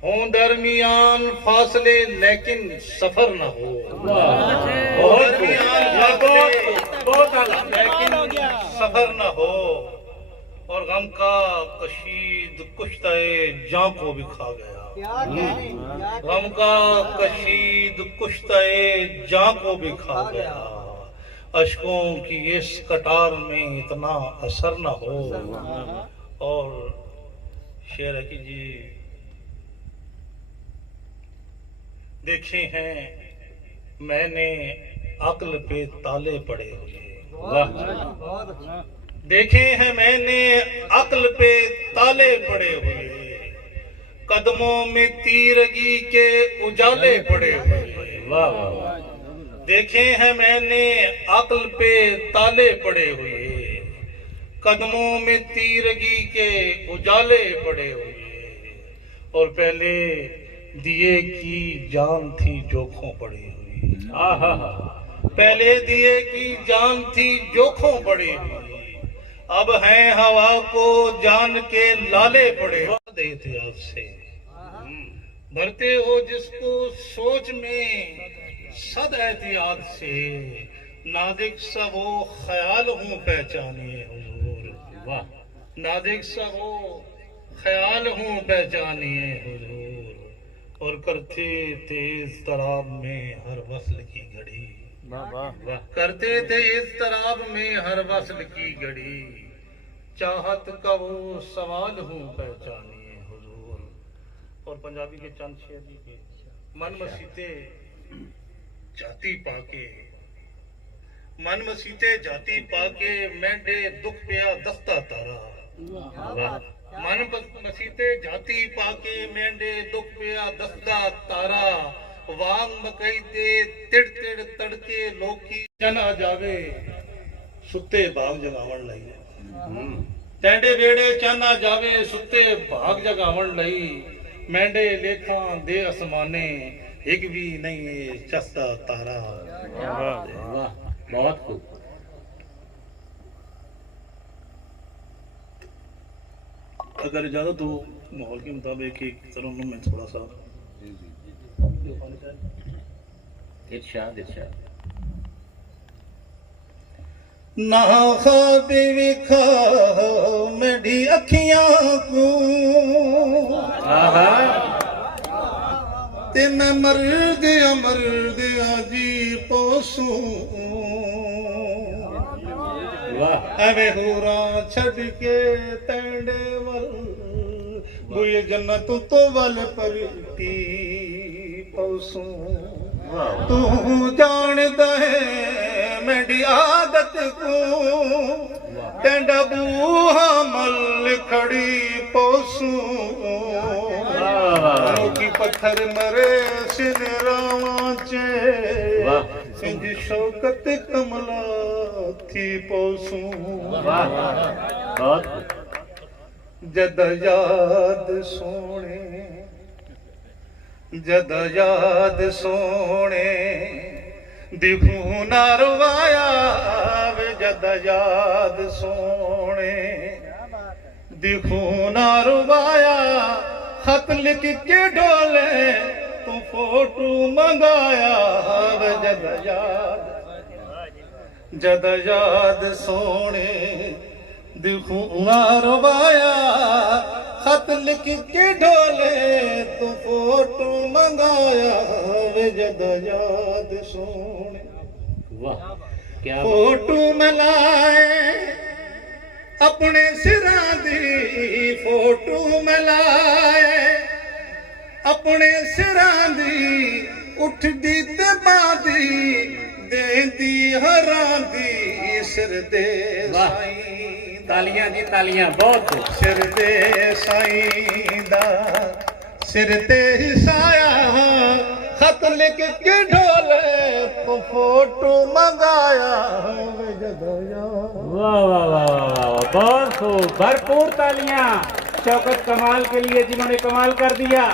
हो दरमियान फासले लेकिन सफर न हो। लेकिन सफर न हो और गम का कशीद कुश्ताए जां को भी खा गया। गम का कशीद कुश्ताए जां को भी खा गया। अशकों की इस कटार में इतना असर न हो। और शेर है कि जी देखे हैं मैंने अक्ल पे ताले पड़े हुए। देखे हैं मैंने अक्ल पे ताले पड़े हुए। कदमों में तीरगी के उजाले पड़े हुए। देखे हैं मैंने अक्ल पे ताले पड़े हुए। कदमों में तीरगी के उजाले पड़े हुए। और पहले दिए की जान थी जोखों पड़ी हुई। पहले दिए की जान थी जोखों पड़ी हुई। अब है हवा को जान के लाले पड़े देते आपसे। भरते हो जिसको सोच में सद एहतियात से। नादिक सा वो ख्याल हूँ पहचानिए हुजूर। वाह, नादिक सा वो ख्याल हूँ पहचानिए हुजूर। और करते थे इस तराब में हर वसल की घड़ी। करते थे इस तराब में हर वसल की घड़ी। चाहत का वो सवाल हूँ पहचानिए हुजूर। और पंजाबी के चंद शेर जी के मन मसीते जाती पाके। मन मसीते जाती पाके मैंडे दुख पिया दस्ता तारा। मन मसीते जाती पाके मेंढे दुख पिया दस्ता तारा। वांग मकई दे तिड़ तिड़ तड़के लोकी जना जावे सुते भाग जगावण लई। टैंडे बेड़े चना जावे सुते भाग जगावण लई। मेंढे लेखा दे आसमाने एक भी नहीं चस्ता तारा। वाह, बहुत खूब। अगर इजाजत हो माहौल के मुताबिक एक तरह में थोड़ा सा इरशाद इरशाद। ना ख्वाब विखा मेरी अखियां को ते मैं मर गया जी पोसू। एवे होरा छड़ के तेंडे वल बुए जन्नत तो वल परती पौसू। तू जानदा है मेरी आदत को तेंडा बूहा मल खड़ी पौसू। की पत्थर मरे सिनरावां चे सिंज शौकत कमला थी पोसू। जद याद सोने जद याद सोने दिखू ना रवाया वे। जद याद सोने दिखू ना रवाया। खत लिख के डोले तू फोटो मंगाया वे। जद याद सोने दिखू ना रवाया। खत लिख के डोले तू फोटो मंगाया वे। जद याद सोने। वाह, क्या फोटो मिलाए अपने सिरां दी। फोटो मिलाए अपने सिरां दी। उठदी ते बादी देंदी हरां दी। सिर दे साईं तालियां जी तालियां बहुत। सिर दे साईं दा सिर ते साया। खत लिख के ढोले तो फोटो मंगाया। वाह वाह वाह वाह, बहुत खूब, भरपूर तालियां। शौकत कमाल के लिए जिन्होंने कमाल कर दिया।